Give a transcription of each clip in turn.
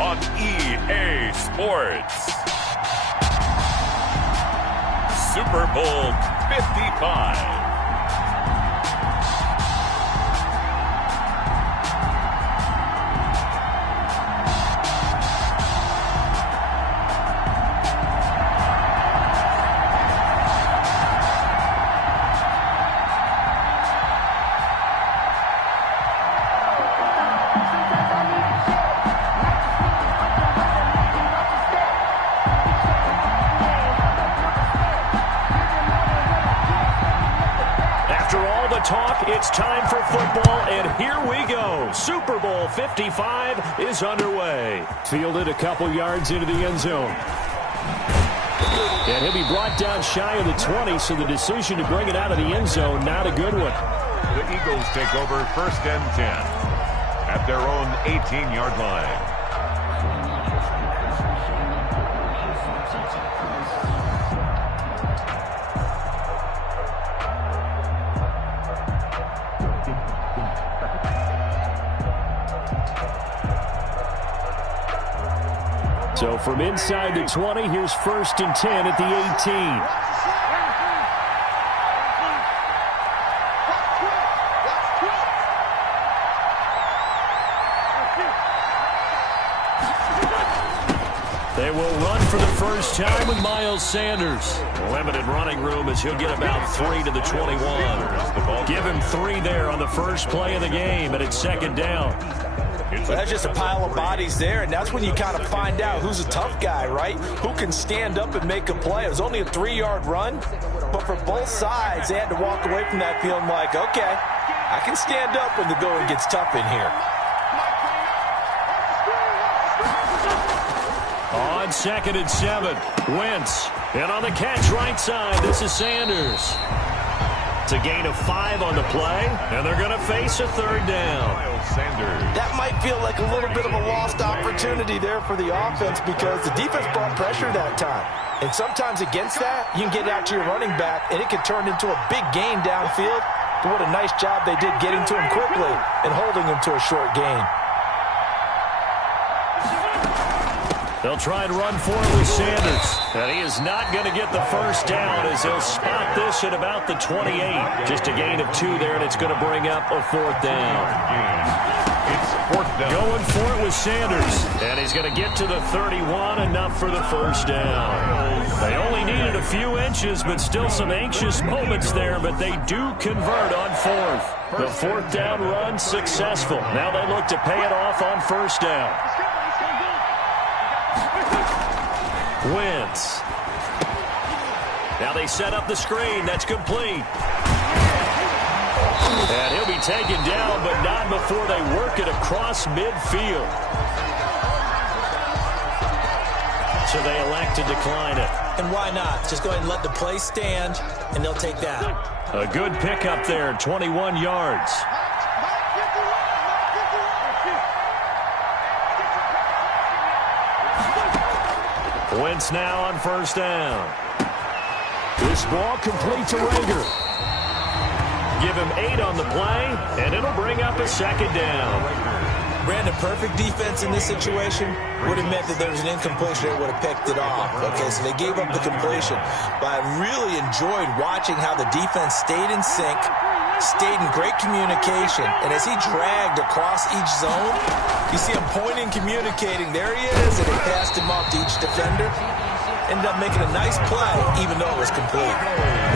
on EA Sports. Super Bowl 55. It's time for football, and here we go. Super Bowl 55 is underway. Fielded a couple yards into the end zone. And he'll be brought down shy of the 20, so the decision to bring it out of the end zone, not a good one. The Eagles take over 1st and 10 at their own 18-yard line. So from inside the 20, here's 1st and 10 at the 18. They will run for the first time with Miles Sanders. Limited running room as he'll get about 3 to the 21. Give him 3 there on the first play of the game, and it's 2nd down. So that's just a pile of bodies there, and that's when you kind of find out who's a tough guy, right? Who can stand up and make a play. It was only a 3-yard run, but for both sides, they had to walk away from that feeling like, okay, I can stand up when the going gets tough in here. On 2nd and 7, Wentz. And on the catch right side, this is Sanders. It's a gain of 5 on the play, and they're going to face a 3rd down. That might feel like a little bit of a lost opportunity there for the offense because the defense brought pressure that time. And sometimes against that, you can get out to your running back, and it can turn into a big gain downfield. But what a nice job they did getting to him quickly and holding him to a short gain. They'll try and run for it with Sanders. And he is not going to get the first down as they'll spot this at about the 28. Just a gain of 2 there, and it's going to bring up a 4th down. It's 4th down. Going for it with Sanders. And he's going to get to the 31, enough for the first down. They only needed a few inches, but still some anxious moments there, but they do convert on 4th. The 4th down run successful. Now they look to pay it off on 1st down. Wentz. Now they set up the screen. That's complete. And he'll be taken down, but not before they work it across midfield. So they elect to decline it. And why not? Just go ahead and let the play stand, and they'll take that. A good pickup there, 21 yards. Wentz now on 1st down. This ball complete to Rager. Give him 8 on the play, and it'll bring up a 2nd down. Brandon, perfect defense in this situation would have meant that there was an incompletion that would have picked it off. Okay, so they gave up the completion. But I really enjoyed watching how the defense stayed in sync, stayed in great communication, and as he dragged across each zone, you see him pointing, communicating. There he is, and he passed him off to each defender. Ended up making a nice play, even though it was complete.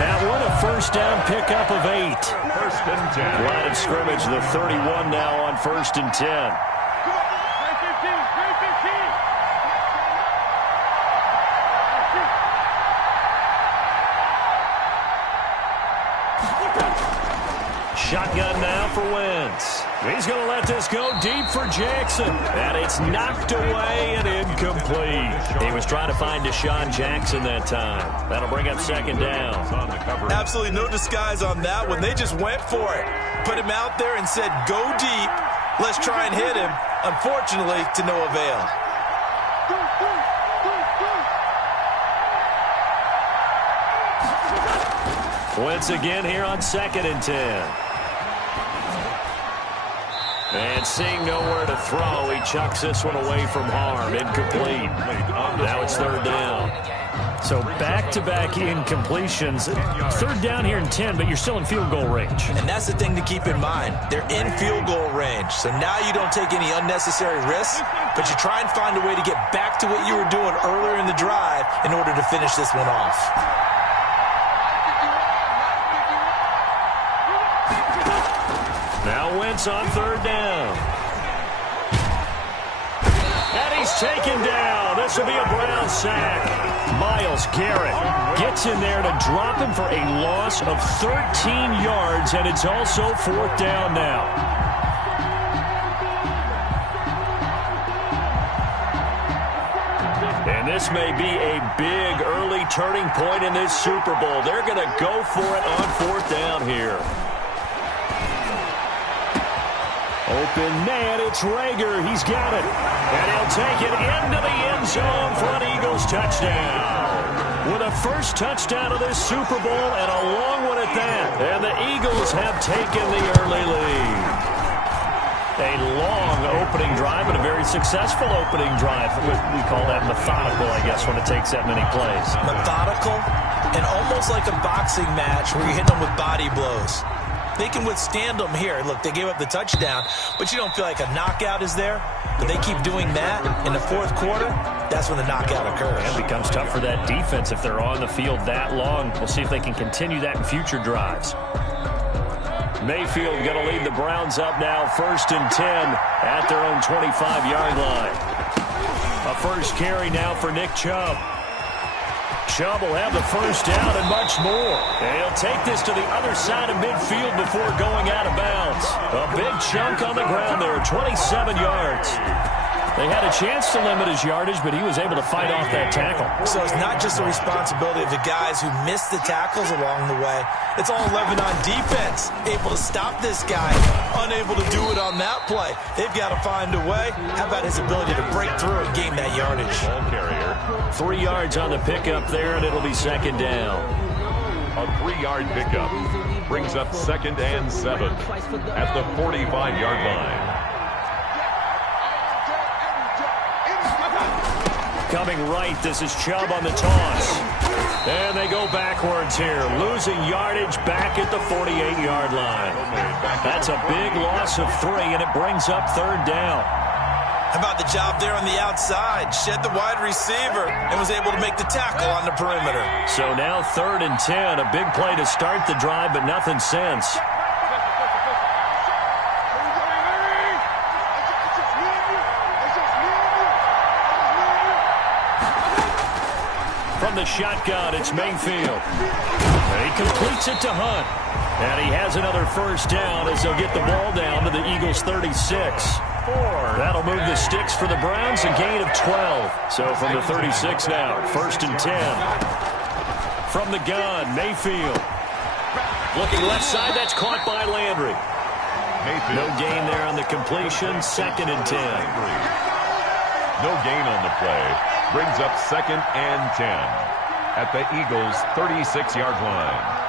That one a 1st down pickup of 8. 1st and 10. Line of scrimmage, the 31 now on 1st and 10. Shotgun now for Wentz. He's going to let this go deep for Jackson. And it's knocked away and incomplete. He was trying to find Deshaun Jackson that time. That'll bring up 2nd down. Absolutely no disguise on that one. They just went for it. Put him out there and said, go deep. Let's try and hit him. Unfortunately, to no avail. Wentz again here on 2nd and 10. And seeing nowhere to throw, he chucks this one away from harm. Incomplete. Now it's third down. So back-to-back incompletions. Third down here in 10, but you're still in field goal range. And that's the thing to keep in mind. They're in field goal range. So now you don't take any unnecessary risks, but you try and find a way to get back to what you were doing earlier in the drive in order to finish this one off. Now Wentz on third down. And he's taken down. This will be a Brown sack. Myles Garrett gets in there to drop him for a loss of 13 yards, and it's also fourth down now. And this may be a big early turning point in this Super Bowl. They're going to go for it on fourth down here. Open man, it's Rager. He's got it. And he'll take it into the end zone for an Eagles touchdown. With a first touchdown of this Super Bowl and a long one at that. And the Eagles have taken the early lead. A long opening drive and a very successful opening drive. We call that methodical, I guess, when it takes that many plays. Methodical and almost like a boxing match where you hit them with body blows. They can withstand them here. Look, they gave up the touchdown, but you don't feel like a knockout is there. But they keep doing that in the fourth quarter. That's when the knockout occurs. It becomes tough for that defense if they're on the field that long. We'll see if they can continue that in future drives. Mayfield going to lead the Browns up now, first and 10 at their own 25-yard line. A first carry now for Nick Chubb. Chubb will have the first down and much more. And he'll take this to the other side of midfield before going out of bounds. A big chunk on the ground there, 27 yards. They had a chance to limit his yardage, but he was able to fight off that tackle. So it's not just the responsibility of the guys who missed the tackles along the way. It's all 11 on defense. Able to stop this guy, unable to do it on that play. They've got to find a way. How about his ability to break through and gain that yardage? Ball carrier. 3 yards on the pickup there, and it'll be second down. A 3-yard pickup brings up second and 7 at the 45-yard line. Coming right, this is Chubb on the toss. And they go backwards here, losing yardage back at the 48-yard line. That's a big loss of 3, and it brings up third down. How about the job there on the outside? Shed the wide receiver and was able to make the tackle on the perimeter. So now third and 10, a big play to start the drive, but nothing since. From the shotgun, it's Mayfield. And he completes it to Hunt. And he has another first down as they'll get the ball down to the Eagles' 36. That'll move the sticks for the Browns, a gain of 12. So from the 36 now, first and 10. From the gun, Mayfield. Looking left side, that's caught by Landry. Mayfield. No gain there on the completion, second and 10. No gain on the play. Brings up second and 10 at the Eagles' 36-yard line.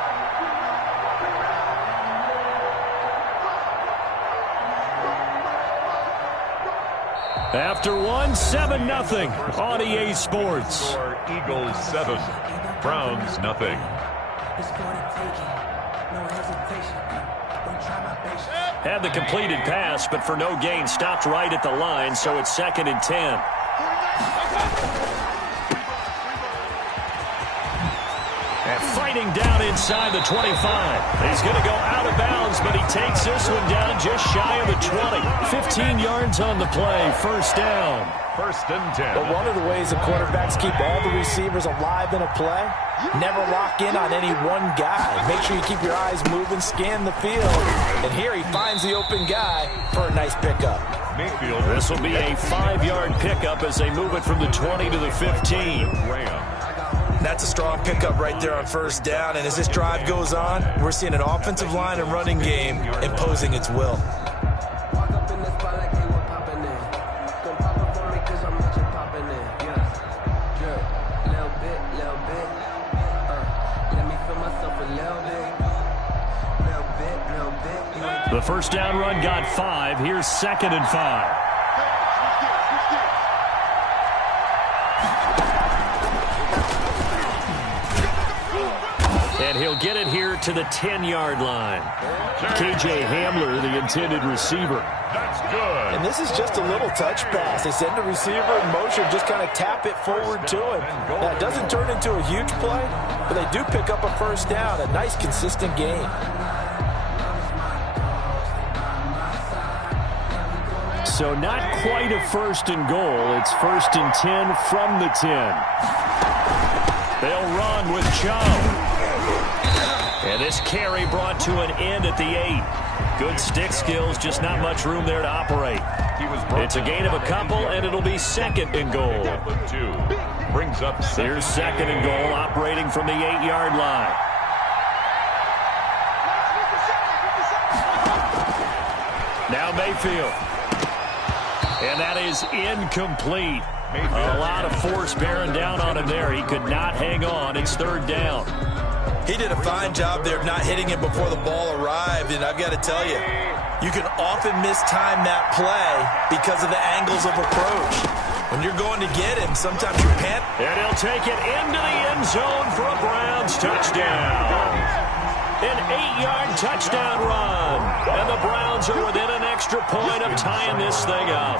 After one, 7-0 on EA Sports. For Eagles 7, Browns nothing. Had the completed pass, but for no gain, stopped right at the line, so it's second and 10. And fighting down inside the 25. He's going to go out of bounds, but he takes this one down just shy of the 20. 15 yards on the play, first down. First and 10. But one of the ways the quarterbacks keep all the receivers alive in a play, never lock in on any one guy. Make sure you keep your eyes moving, scan the field. And here he finds the open guy for a nice pickup. Mayfield. This will be a 5-yard pickup as they move it from the 20 to the 15. That's a strong pickup right there on first down. And as this drive goes on, we're seeing an offensive line and running game imposing its will. The first down run got 5. Here's 2nd and 5. And he'll get it here to the 10-yard line. K.J. Hamler, the intended receiver. That's good. And this is just a little touch pass. They send the receiver in motion, just kind of tap it forward to him. Now, it doesn't turn into a huge play, but they do pick up a first down. A nice, consistent gain. So not quite a 1st and goal. It's 1st and 10 from the 10. They'll run with Joe. And this carry brought to an end at the 8. Good stick skills, just not much room there to operate. It's a gain of a couple, and it'll be 2nd and goal. Brings up Here's 2nd and goal, operating from the 8-yard line. Now Mayfield. And that is incomplete. A lot of force bearing down on him there. He could not hang on. It's 3rd down. He did a fine job there of not hitting him before the ball arrived, and I've got to tell you, you can often mistime that play because of the angles of approach. When you're going to get him, sometimes you pant. And he'll take it into the end zone for a Browns touchdown. An 8-yard touchdown run. And the Browns are within an extra point of tying this thing up.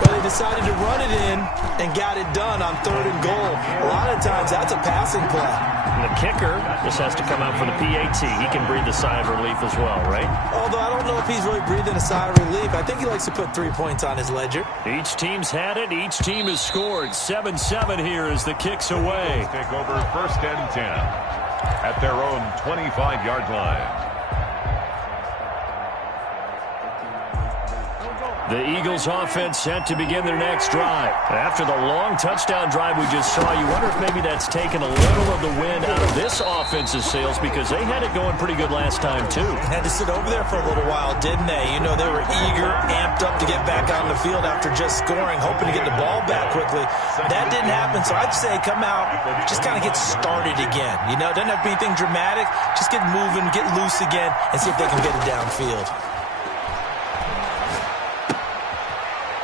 But they decided to run it in and got it done on 3rd and goal. A lot of times that's a passing play. And the kicker just has to come out for the PAT. He can breathe a sigh of relief as well, right? Although I don't know if he's really breathing a sigh of relief. I think he likes to put 3 points on his ledger. Each team's had it. Each team has scored. 7-7 here as the kick's away. Take over 1st and 10 at their own 25-yard line. The Eagles offense set to begin their next drive. After the long touchdown drive we just saw, you wonder if maybe that's taken a little of the wind out of this offense's sails because they had it going pretty good last time, too. Had to sit over there for a little while, didn't they? You know, they were eager, amped up to get back out on the field after just scoring, hoping to get the ball back quickly. That didn't happen, so I'd say come out, just kind of get started again. You know, doesn't have to be anything dramatic. Just get moving, get loose again, and see if they can get it downfield.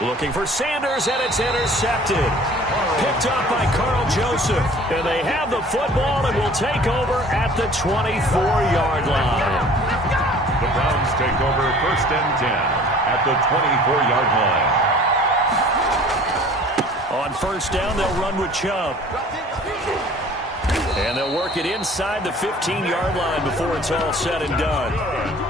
Looking for Sanders, and it's intercepted. Picked up by Carl Joseph. And they have the football and will take over at the 24-yard line. The Browns take over 1st and 10 at the 24-yard line. On 1st down, they'll run with Chubb. And they'll work it inside the 15-yard line before it's all said and done.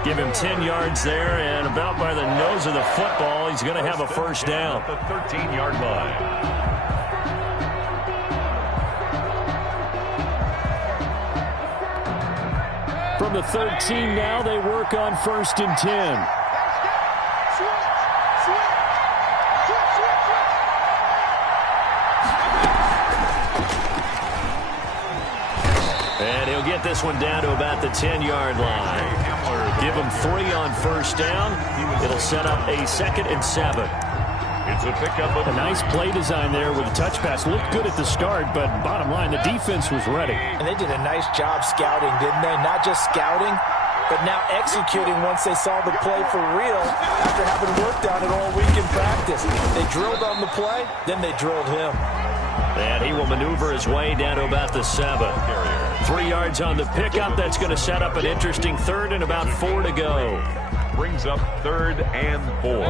Give him 10 yards there, and about by the nose of the football, he's going to have a first down. The 13-yard line. From the 13 now, they work on 1st and 10. And he'll get this one down to about the 10-yard line. Give him 3 on 1st down. It'll set up a 2nd and 7. It's a pickup of a nice play design there with a touch pass. Looked good at the start, but bottom line, the defense was ready. And they did a nice job scouting, didn't they? Not just scouting, but now executing once they saw the play for real after having worked on it all week in practice. They drilled on the play, then they drilled him. And he will maneuver his way down to about the 7. 3 yards on the pickup. That's going to set up an interesting 3rd and about 4 to go. Brings up 3rd and 4.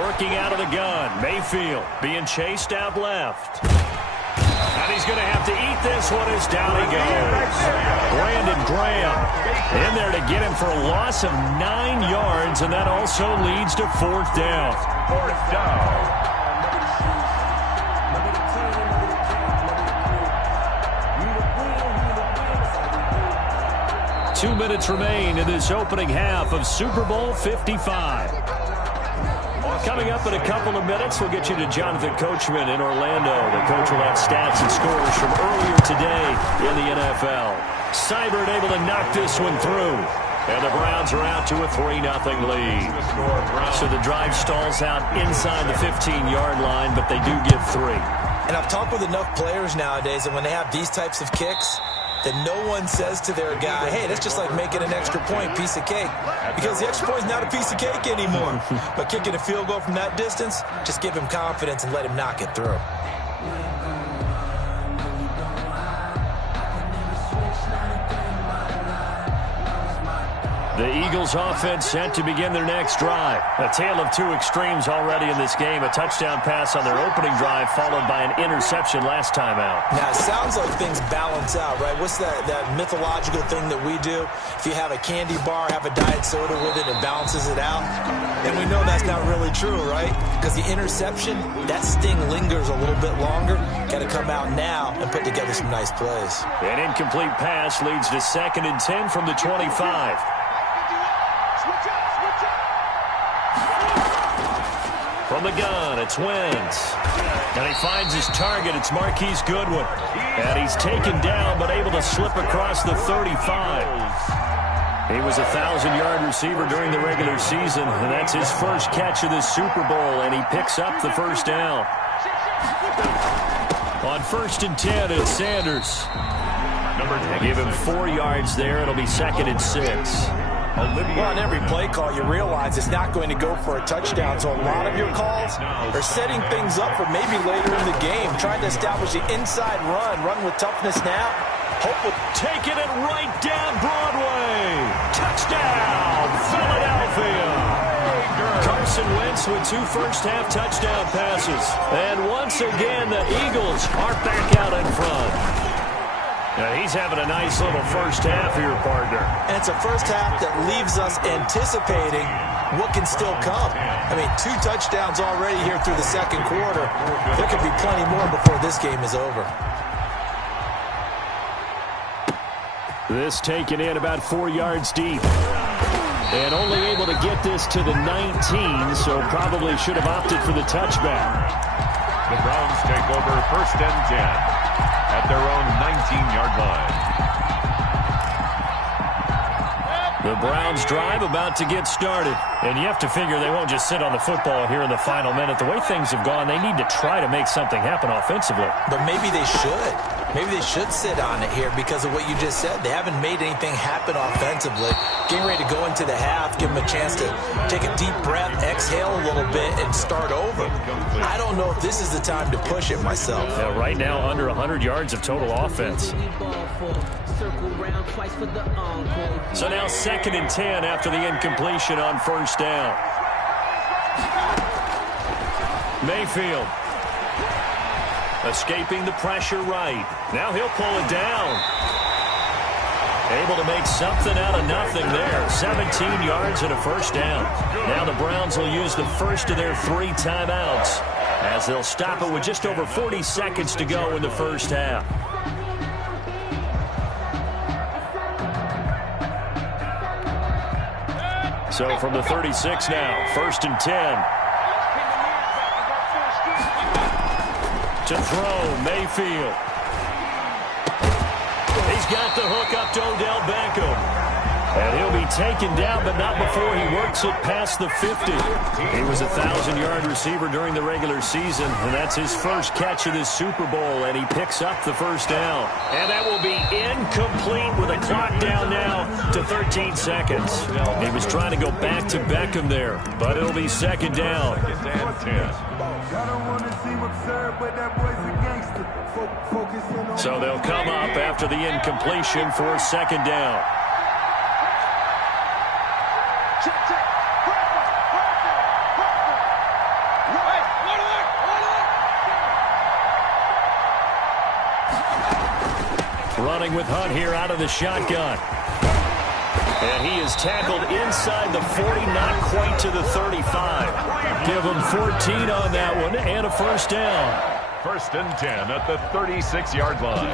Working out of the gun. Mayfield being chased out left. And he's going to have to eat this one as down he goes. Brandon Graham in there to get him for a loss of 9 yards, and that also leads to 4th down. 4th down. 2 minutes remain in this opening half of Super Bowl 55. Coming up in a couple of minutes, we'll get you to Jonathan Coachman in Orlando. The coach will have stats and scores from earlier today in the NFL. Seibert able to knock this one through. And the Browns are out to a 3-0 lead. So the drive stalls out inside the 15-yard line, but they do get 3. And I've talked with enough players nowadays that when they have these types of kicks, that no one says to their guy, hey, that's just like making an extra point, piece of cake. Because the extra point is not a piece of cake anymore. But kicking a field goal from that distance, just give him confidence and let him knock it through. The Eagles offense set to begin their next drive. A tale of two extremes already in this game. A touchdown pass on their opening drive followed by an interception last time out. Now, it sounds like things balance out, right? What's that mythological thing that we do? If you have a candy bar, have a diet soda with it, it balances it out. And we know that's not really true, right? Because the interception, that sting lingers a little bit longer. Got to come out now and put together some nice plays. An incomplete pass leads to 2nd and 10 from the 25. From the gun, it's Wentz. And he finds his target. It's Marquise Goodwin. And he's taken down, but able to slip across the 35. He was a 1,000-yard receiver during the regular season, and that's his first catch of the Super Bowl, and he picks up the first down. On 1st and 10, it's Sanders. They give him 4 yards there. It'll be 2nd and 6. Well, on every play call, you realize it's not going to go for a touchdown. So a lot of your calls are setting things up for maybe later in the game, trying to establish the inside run with toughness now. Taking it right down Broadway. Touchdown, Philadelphia. Carson Wentz with 2 first-half touchdown passes. And once again, the Eagles are back out in front. Now, he's having a nice little first half here, partner. And it's a first half that leaves us anticipating what can still come. I mean, 2 touchdowns already here through the second quarter. There could be plenty more before this game is over. This taken in about 4 yards deep. And only able to get this to the 19, so probably should have opted for the touchback. The Browns take over 1st and 10. At their own 19-yard line. The Browns drive about to get started. And you have to figure they won't just sit on the football here in the final minute. The way things have gone, they need to try to make something happen offensively. But maybe they should. Maybe they should sit on it here because of what you just said. They haven't made anything happen offensively. Getting ready to go into the half, give them a chance to take a deep breath, exhale a little bit, and start over. I don't know if this is the time to push it myself. Yeah, right now, under 100 yards of total offense. So now 2nd and 10 after the incompletion on 1st down. Mayfield. Escaping the pressure right. Now he'll pull it down. Able to make something out of nothing there. 17 yards and a first down. Now the Browns will use the first of their 3 timeouts as they'll stop it with just over 40 seconds to go in the first half. So from the 36 now, 1st and 10. To throw, Mayfield. He's got the hook up to Odell Beckham. And he'll be taken down, but not before he works it past the 50. He was a 1,000-yard receiver during the regular season, and that's his first catch of this Super Bowl, and he picks up the first down. And that will be incomplete with a clock down now to 13 seconds. He was trying to go back to Beckham there, but it'll be 2nd down. So they'll come up after the incompletion for 2nd down. Running with Hunt here out of the shotgun. And he is tackled inside the 40, not quite to the 35. Give him 14 on that one and a first down. 1st and 10 at the 36-yard line.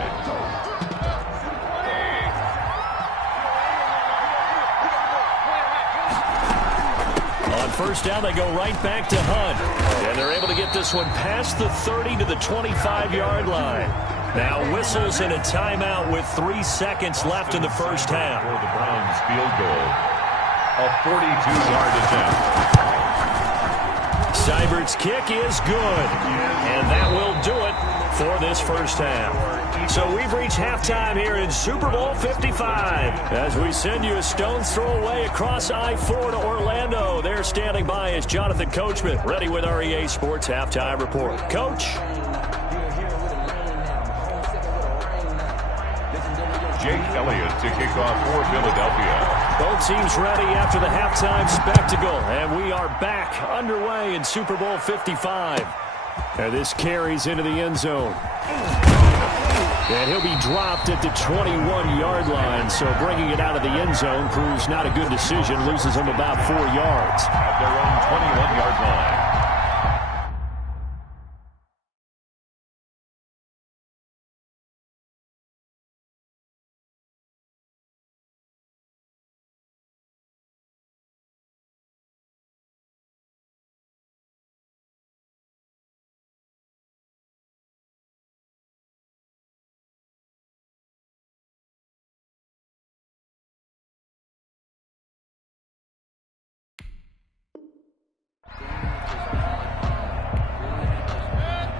On 1st down, they go right back to Hunt. And they're able to get this one past the 30 to the 25-yard line. Now whistles and a timeout with 3 seconds left in the first half. For the Browns field goal. A 42-yard attempt. Seibert's kick is good. And that will do it for this first half. So we've reached halftime here in Super Bowl 55. As we send you a stone's throw away across I-4 to Orlando. There standing by is Jonathan Coachman, ready with our EA Sports Halftime Report. Coach. Jake Elliott to kick off for Philadelphia. Both teams ready after the halftime spectacle. And we are back underway in Super Bowl 55. And this carries into the end zone. And he'll be dropped at the 21-yard line. So bringing it out of the end zone proves not a good decision. Loses him about 4 yards. At their own 21-yard line.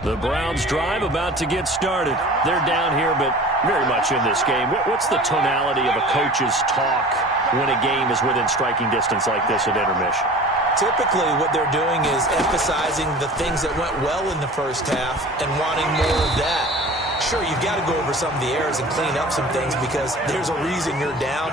The Browns drive about to get started. They're down here, but very much in this game. What's the tonality of a coach's talk when a game is within striking distance like this at intermission? Typically, what they're doing is emphasizing the things that went well in the first half and wanting more of that. Sure, you've got to go over some of the errors and clean up some things because there's a reason you're down.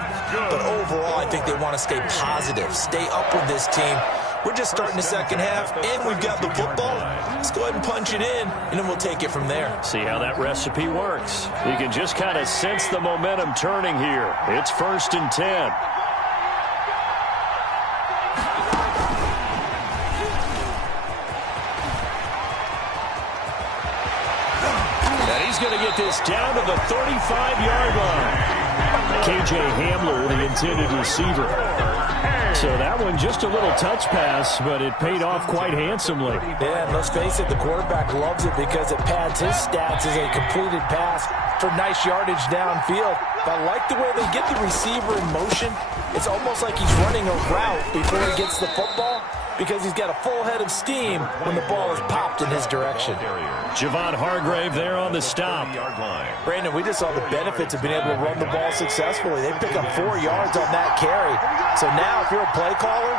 But overall, I think they want to stay positive, stay up with this team. We're just starting the second half, and we've got the football. Let's go ahead and punch it in, and then we'll take it from there. See how that recipe works. You can just kind of sense the momentum turning here. It's 1st and 10. And he's going to get this down to the 35-yard line. KJ Hamler, the intended receiver. So that one just a little touch pass, but it paid off quite handsomely. Yeah, and let's face it, the quarterback loves it because it pads his stats as a completed pass for nice yardage downfield. But I like the way they get the receiver in motion. It's almost like he's running a route before he gets the football because he's got a full head of steam when the ball is popped in his direction. Javon Hargrave there on the stop. Brandon, we just saw the benefits of being able to run the ball successfully. They pick up 4 yards on that carry. So now if you're a play caller,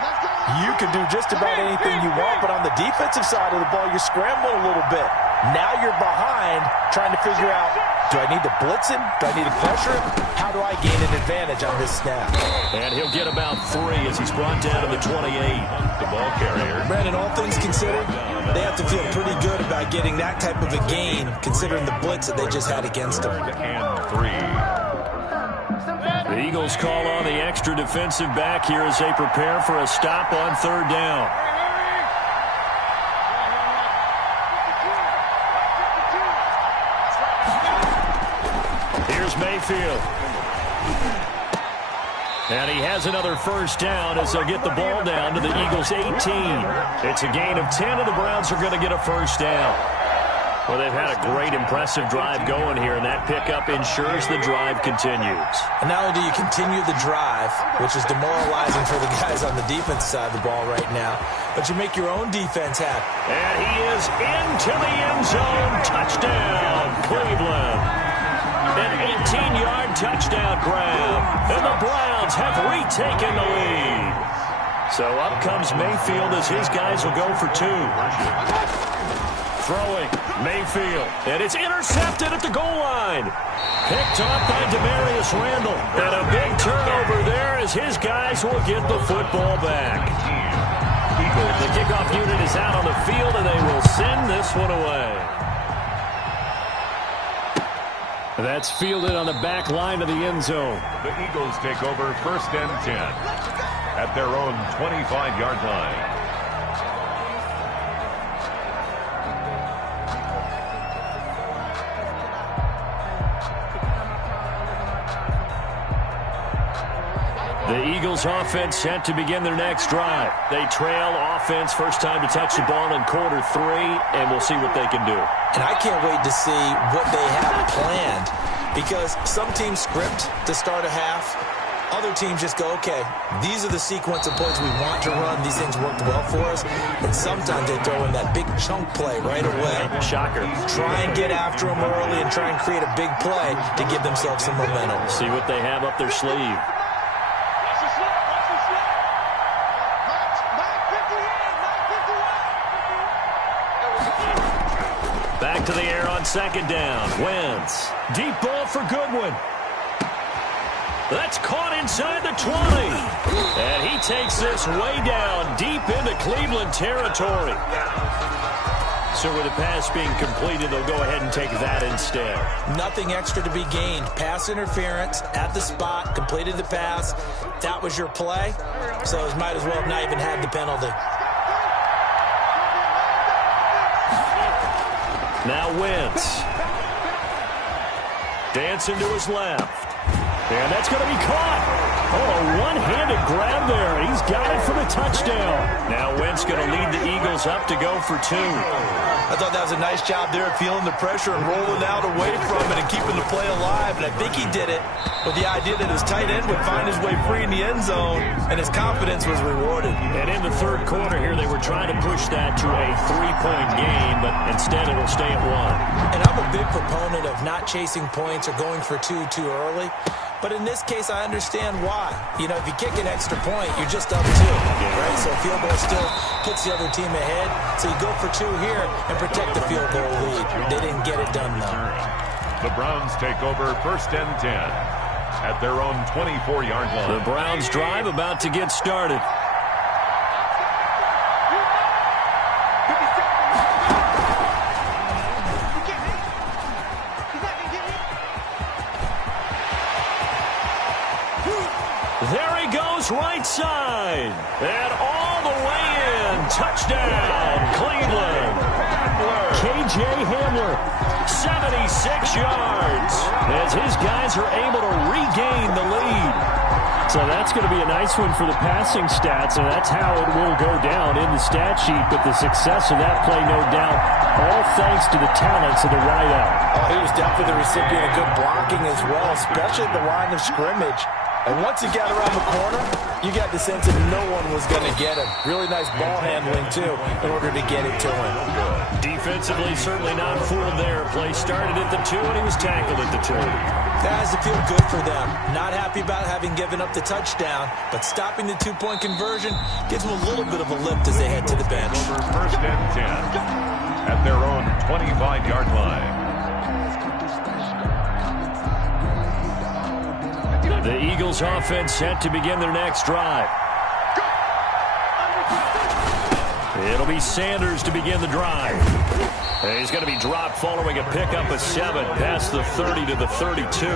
you can do just about anything you want. But on the defensive side of the ball, you scramble a little bit. Now you're behind trying to figure out, do I need to blitz him? Do I need to pressure him? How do I gain an advantage on this snap? And he'll get about 3 as he's brought down to the 28. The ball carrier. Brandon, all things considered, they have to feel pretty good about getting that type of a gain, considering the blitz that they just had against them. And 3. The Eagles call on the extra defensive back here as they prepare for a stop on 3rd down. Here's Mayfield. And he has another first down as they'll get the ball down to the Eagles' 18. It's a gain of 10, and the Browns are going to get a first down. Well, they've had a great, impressive drive going here, and that pickup ensures the drive continues. And not only do you continue the drive, which is demoralizing for the guys on the defense side of the ball right now, but you make your own defense happy. And he is into the end zone. Touchdown, Cleveland. An 18-yard touchdown grab, and the Browns have retaken the lead. So up comes Mayfield as his guys will go for 2. Throwing, Mayfield, and it's intercepted at the goal line. Picked off by Demarius Randall, and a big turnover there as his guys will get the football back. The kickoff unit is out on the field, and they will send this one away. That's fielded on the back line of the end zone. The Eagles take over 1st and 10 at their own 25-yard line. The Eagles offense set to begin their next drive. They trail offense, first time to touch the ball in quarter 3, and we'll see what they can do. And I can't wait to see what they have planned, because some teams script to start a half. Other teams just go, okay, these are the sequence of plays we want to run. These things worked well for us. And sometimes they throw in that big chunk play right away. Shocker. Try and get after them early and try and create a big play to give themselves some momentum. See what they have up their sleeve. Back to the air on second down. Wentz. Deep ball for Goodwin. That's caught inside the 20. And he takes this way down deep into Cleveland territory. So with the pass being completed, they'll go ahead and take that instead. Nothing extra to be gained. Pass interference at the spot, completed the pass. That was your play. So it might as well have not even had the penalty. Now Wentz. Dancing to his left. And that's going to be caught. Oh, a one-handed grab there. He's got it for the touchdown. Now Wentz going to lead the Eagles up to go for 2. I thought that was a nice job there, feeling the pressure and rolling out away from it and keeping the play alive. And I think he did it with the idea that his tight end would find his way free in the end zone, and his confidence was rewarded. And in the third quarter here, they were trying to push that to a 3-point game, but instead it'll stay at 1. And I'm a big proponent of not chasing points or going for 2 too early. But in this case, I understand why. You know, if you kick an extra point, you're just up 2, right? So field goal still puts the other team ahead. So you go for 2 here and protect the field goal lead. They didn't get it done, though. The Browns take over 1st and 10 at their own 24-yard line. The Browns drive about to get started. There he goes, right side. And all the way in. Touchdown, Cleveland. K.J. Hamler, 76 yards. As his guys are able to regain the lead. So that's going to be a nice one for the passing stats, and that's how it will go down in the stat sheet. But the success of that play, no doubt, all thanks to the talents of the wideout. Oh, he was definitely the recipient of good blocking as well, especially at the line of scrimmage. And once he got around the corner, you got the sense that no one was going to get him. Really nice ball handling, too, in order to get it to him. Defensively, certainly not fooled there. Play started at the 2, and he was tackled at the 2. That has to feel good for them. Not happy about having given up the touchdown, but stopping the 2-point conversion gives them a little bit of a lift as they head to the bench. Over 1st and 10 at their own 25-yard line. The Eagles offense set to begin their next drive. It'll be Sanders to begin the drive. He's going to be dropped following a pickup of 7 past the 30 to the 32.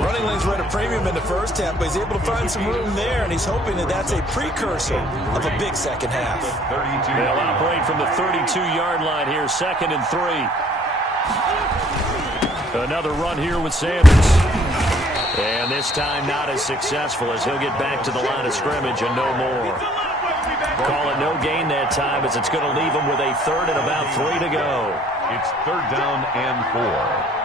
Running lanes were at a premium in the first half, but he's able to find some room there, and he's hoping that that's a precursor of a big second half. They'll operate from the 32-yard line here, 2nd and 3. Another run here with Sanders. And this time not as successful as he'll get back to the line of scrimmage and no more. Call it no gain that time as it's going to leave him with a 3rd and about 3 to go. It's 3rd down and 4.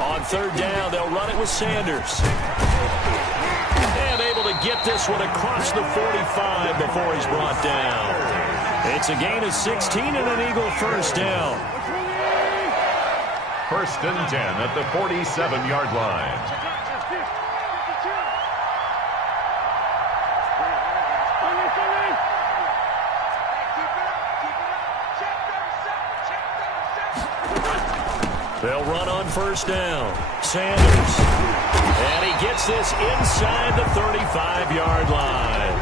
On 3rd down, they'll run it with Sanders. And able to get this one across the 45 before he's brought down. It's a gain of 16 and an Eagle 1st down. 1st and 10 at the 47-yard line. They'll run on first down. Sanders. And he gets this inside the 35-yard line.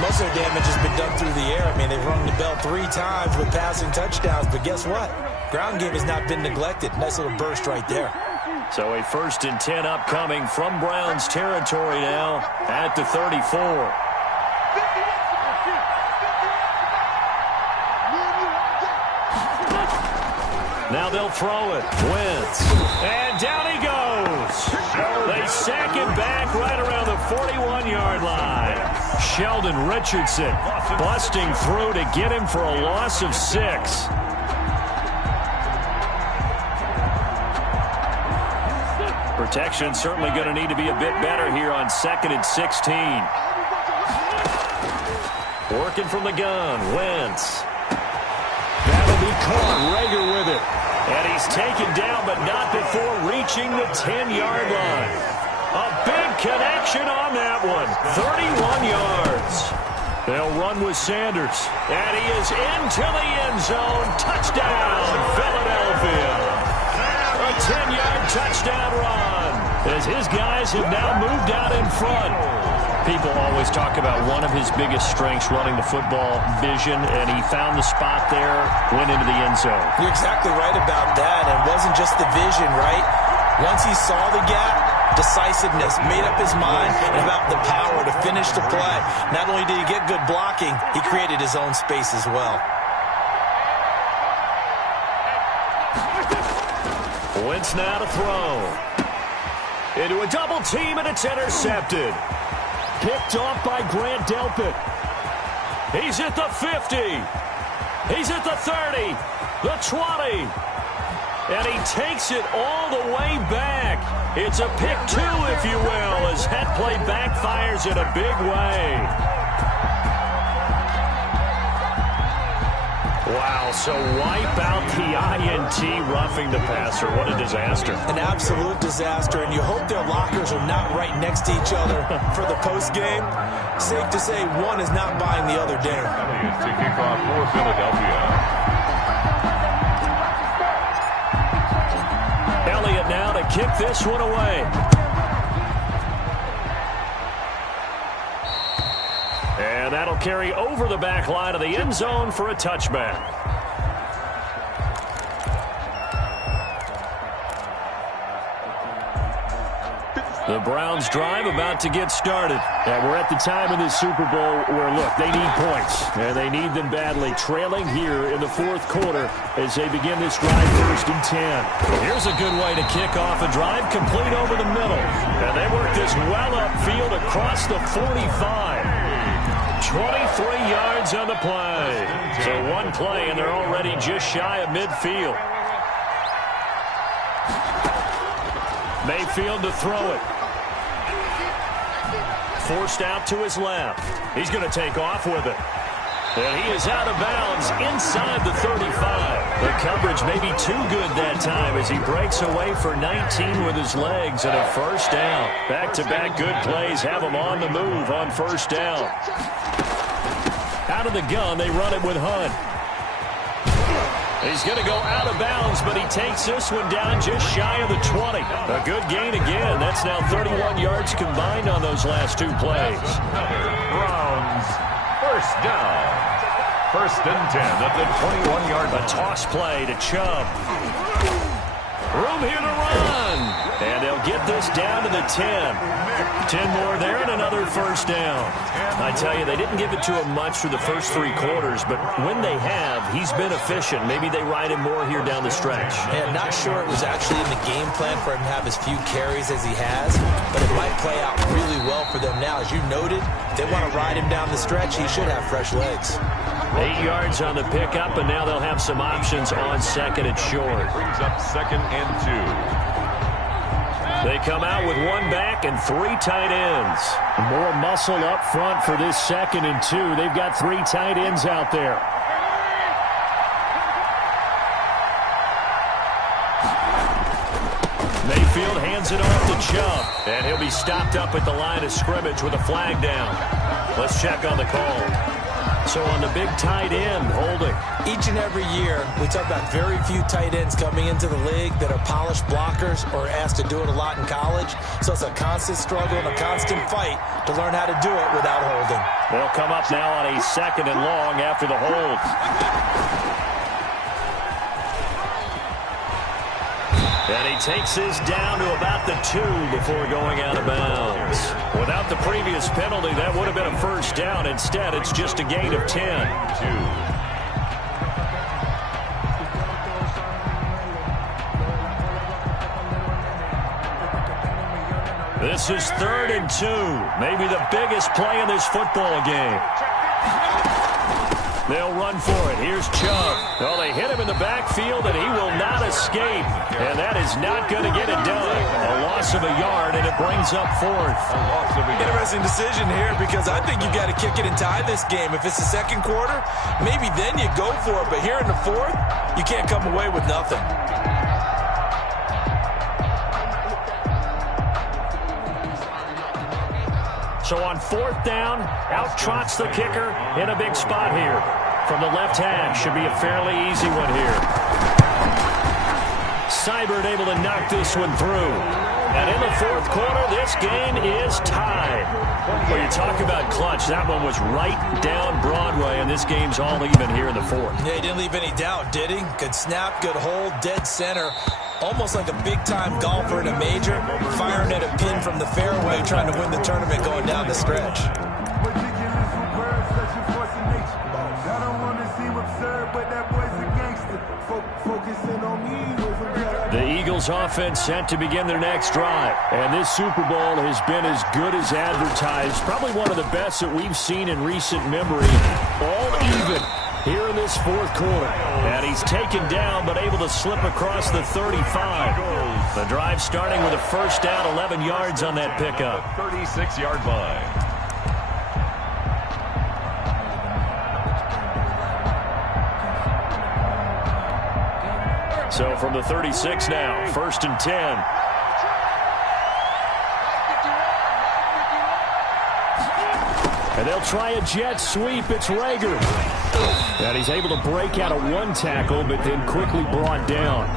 Most of their damage has been done through the air. I mean, they've rung the bell 3 times with passing touchdowns, but guess what? Ground game has not been neglected. Nice little burst right there. So a 1st and 10 upcoming from Browns territory now at the 34. Now they'll throw it. Wentz. And down he goes. They sack him back right around the 41-yard line. Sheldon Richardson busting through to get him for a loss of 6. Protection certainly going to need to be a bit better here on 2nd and 16. Working from the gun. Wentz. That'll be caught. Rager with it. And he's taken down, but not before reaching the 10-yard line. A big connection on that one. 31 yards. They'll run with Sanders. And he is into the end zone. Touchdown, Philadelphia. A 10-yard touchdown run as his guys have now moved out in front. People always talk about one of his biggest strengths running the football, vision, and he found the spot there, went into the end zone. You're exactly right about that, and it wasn't just the vision, right? Once he saw the gap, decisiveness, made up his mind, and about the power to finish the play. Not only did he get good blocking, he created his own space as well. Wentz now to throw. Into a double team, and it's intercepted. Picked off by Grant Delpit. He's at the 50. He's at the 30. The 20. And he takes it all the way back. It's a pick 2, if you will, as that play backfires in a big way. Wow, so wipe out the INT roughing the passer. What a disaster. An absolute disaster, and you hope their lockers are not right next to each other for the postgame. Safe to say one is not buying the other dinner. To kick off for Philadelphia. Elliott now to kick this one away. And that'll carry over the back line of the end zone for a touchback. The Browns drive about to get started. And we're at the time in this Super Bowl where, look, they need points. And they need them badly. Trailing here in the 4th quarter as they begin this drive 1st and 10. Here's a good way to kick off a drive complete over the middle. And they work this well upfield across the 45. 23 yards on the play. So one play, and they're already just shy of midfield. Mayfield to throw it. Forced out to his left. He's going to take off with it. And he is out of bounds inside the 35. The coverage may be too good that time as he breaks away for 19 with his legs and a 1st down. Back-to-back good plays have him on the move on 1st down. Out of the gun, they run it with Hunt. He's going to go out of bounds, but he takes this one down just shy of the 20. A good gain again. That's now 31 yards combined on those last 2 plays. Browns, 1st down. 1st and 10 at the 21-yard line. A toss play to Chubb. Room here to run. And they'll get this down to the 10. 10 more there and another 1st down. I tell you, they didn't give it to him much through the first 3 quarters, but when they have, he's been efficient. Maybe they ride him more here down the stretch. Yeah, not sure it was actually in the game plan for him to have as few carries as he has, but it might play out really well for them now. As you noted, if they want to ride him down the stretch, he should have fresh legs. 8 yards on the pickup, and now they'll have some options on 2nd and short. Brings up 2nd and 2. They come out with 1 back and 3 tight ends. More muscle up front for this 2nd and 2. They've got 3 tight ends out there. Mayfield hands it off to Chubb, and he'll be stopped up at the line of scrimmage with a flag down. Let's check on the call. So on the big tight end, holding. Each and every year, we talk about very few tight ends coming into the league that are polished blockers or asked to do it a lot in college. So it's a constant struggle and a constant fight to learn how to do it without holding. They'll come up now on a 2nd and long after the hold. And he takes this down to about the 2 before going out of bounds. Without the previous penalty, that would have been a first down. Instead, it's just a gain of 10. 2. This is 3rd and 2. Maybe the biggest play in this football game. They'll run for it. Here's Chubb. Well, they hit him in the backfield, and he will not escape. And that is not going to get it done. A loss of a yard, and it brings up 4th. Interesting decision here because I think you've got to kick it and tie this game. If it's the 2nd quarter, maybe then you go for it. But here in the 4th, you can't come away with nothing. So on 4th down, out trots the kicker in a big spot here. From the left hash, should be a fairly easy one here. Seibert able to knock this one through. And in the 4th quarter, this game is tied. Well, you talk about clutch. That one was right down Broadway, and this game's all even here in the 4th. Yeah, he didn't leave any doubt, did he? Good snap, good hold, dead center. Almost like a big-time golfer in a major, firing at a pin from the fairway, trying to win the tournament going down the stretch. The Eagles offense set to begin their next drive. And this Super Bowl has been as good as advertised. Probably one of the best that we've seen in recent memory. All even here in this 4th quarter. And he's taken down but able to slip across the 35. The drive starting with a first down, 11 yards on that pickup. 36-yard line. So from the 36 now, 1st and 10. And they'll try a jet sweep. It's Rager. And he's able to break out of one tackle, but then quickly brought down.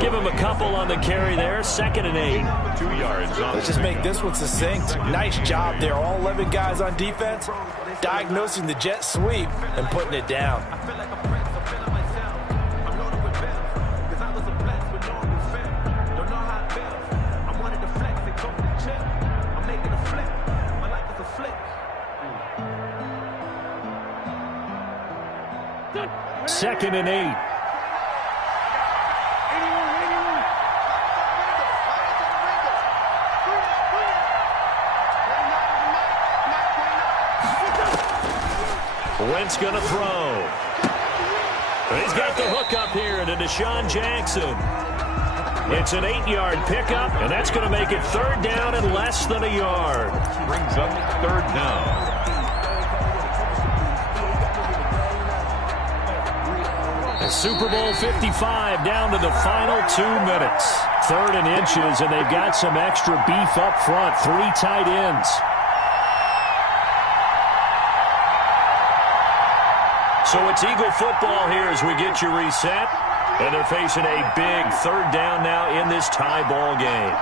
Give him a couple on the carry there. 2nd and 8. 2 yards. Let's just make this one succinct. Nice job there. All 11 guys on defense diagnosing the jet sweep and putting it down. Second and 8. Wentz going to throw. He's got the hook up here to Deshaun Jackson. It's an 8-yard pickup, and that's going to make it 3rd down and less than a yard. Brings up 3rd down. Super Bowl 55 down to the final 2 minutes. 3rd and inches, and they've got some extra beef up front. 3 tight ends. So it's Eagle football here as we get you reset. And they're facing a big 3rd down now in this tie ball game.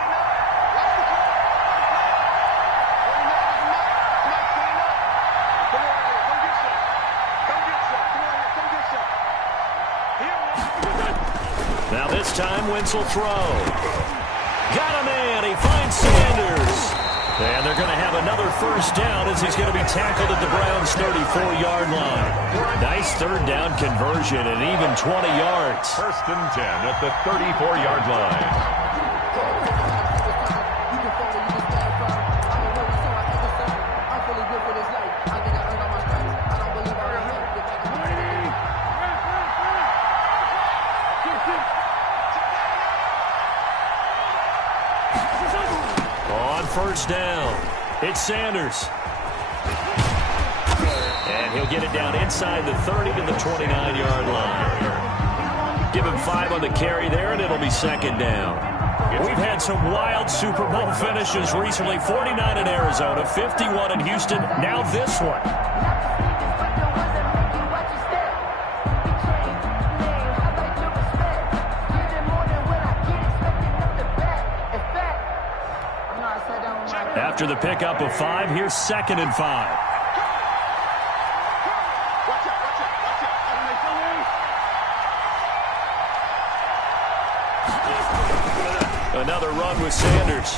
Now this time, Wentz will throw. Got a man. He finds Sanders. And they're going to have another first down as he's going to be tackled at the Browns' 34-yard line. Nice 3rd down conversion and even 20 yards. 1st and 10 at the 34-yard line. First down. It's Sanders. And he'll get it down inside the 30 to the 29-yard line. Give him 5 on the carry there, and it'll be 2nd down. We've had some wild Super Bowl finishes recently. 49 in Arizona, 51 in Houston, now this one. After the pickup of 5, here's 2nd and 5. Another run with Sanders.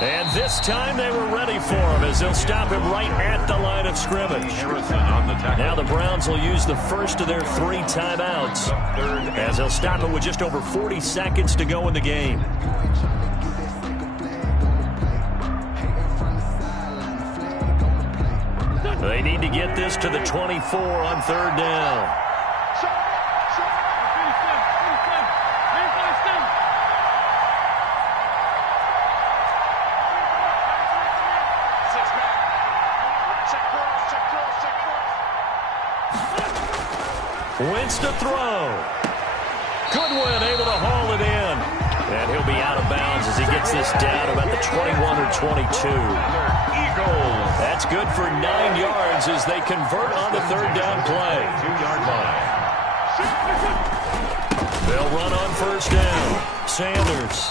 And this time they were ready for him as they'll stop him right at the line of scrimmage. Now the Browns will use the first of their 3 timeouts as they'll stop it with just over 40 seconds to go in the game. They need to get this to the 24 on 3rd down. Wentz to throw. Goodwin able to haul it in. And he'll be out of bounds as he gets this down about the 21 or 22. That's good for 9 yards as they convert on the 3rd down play. 2-yard line. They'll run on 1st down. Sanders.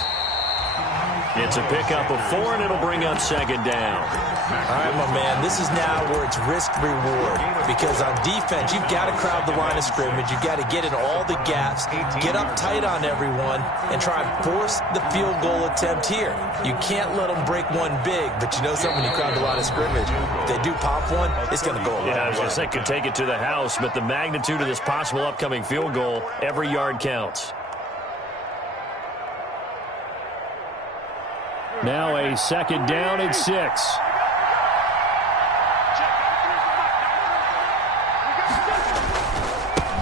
It's a pickup of 4, and it'll bring up 2nd down. All right, my man, this is now where it's risk-reward. Because on defense, you've got to crowd the line of scrimmage. You've got to get in all the gaps, get up tight on everyone, and try and force the field goal attempt here. You can't let them break one big, but you know something, when you crowd the line of scrimmage, if they do pop one, it's going to go a long way. I was going to say, could take it to the house, but the magnitude of this possible upcoming field goal, every yard counts. Now a 2nd down and 6.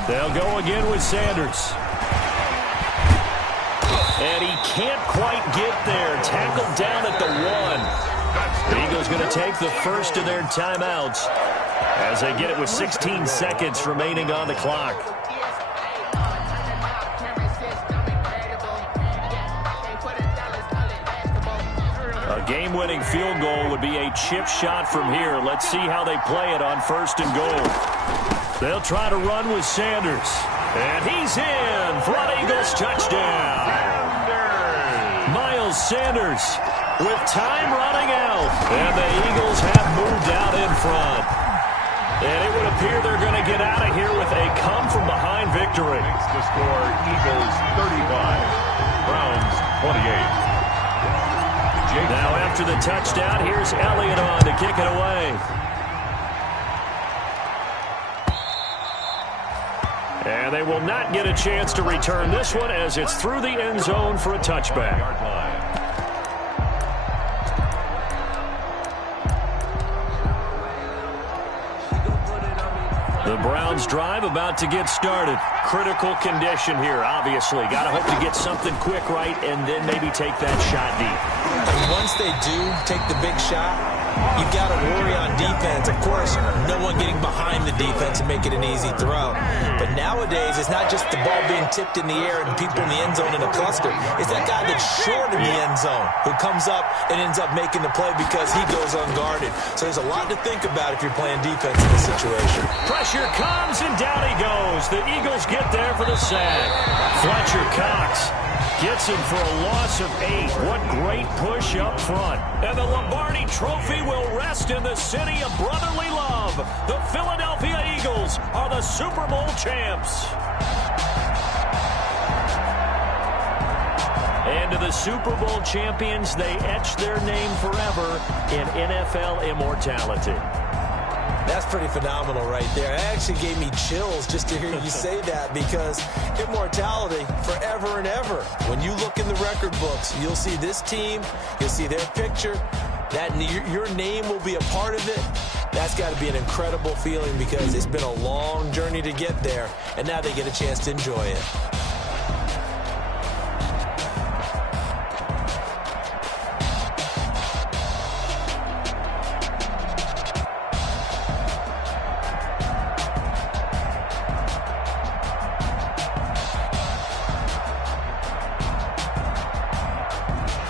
They'll go again with Sanders. And he can't quite get there. Tackled down at the 1. The Eagles going to take the first of their timeouts as they get it with 16 seconds remaining on the clock. A game-winning field goal would be a chip shot from here. Let's see how they play it on 1st and goal. They'll try to run with Sanders. And he's in for an Eagles touchdown. Miles Sanders with time running out. And the Eagles have moved out in front. And it would appear they're going to get out of here with a come-from-behind victory. The score, Eagles 35, Browns 28. Now after the touchdown, here's Elliott on to kick it away. And they will not get a chance to return this one as it's through the end zone for a touchback. The Browns drive about to get started. Critical condition here, obviously. Got to hope to get something quick right and then maybe take that shot deep. And once they do take the big shot, you've got to worry on defense. Of course, no one getting behind the defense and make it an easy throw. But nowadays, it's not just the ball being tipped in the air and people in the end zone in a cluster. It's that guy that's short in the end zone who comes up and ends up making the play because he goes unguarded. So there's a lot to think about if you're playing defense in this situation. Pressure comes, and down he goes. The Eagles get there for the sack. Fletcher Cox gets him for a loss of 8. What great push up front. And the Lombardi Trophy will rest in the city of brotherly love. The Philadelphia Eagles are the Super Bowl champs. And to the Super Bowl champions, they etch their name forever in NFL immortality. That's pretty phenomenal right there. It actually gave me chills just to hear you say that, because immortality forever and ever. When you look in the record books, you'll see this team, you'll see their picture, that your name will be a part of it. That's got to be an incredible feeling because it's been a long journey to get there, and now they get a chance to enjoy it.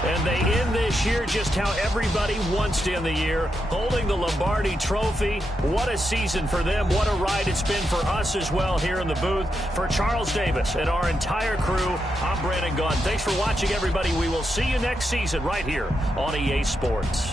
And they end this year just how everybody wants to end the year, holding the Lombardi Trophy. What a season for them. What a ride it's been for us as well here in the booth. For Charles Davis and our entire crew, I'm Brandon Gaughan. Thanks for watching, everybody. We will see you next season right here on EA Sports.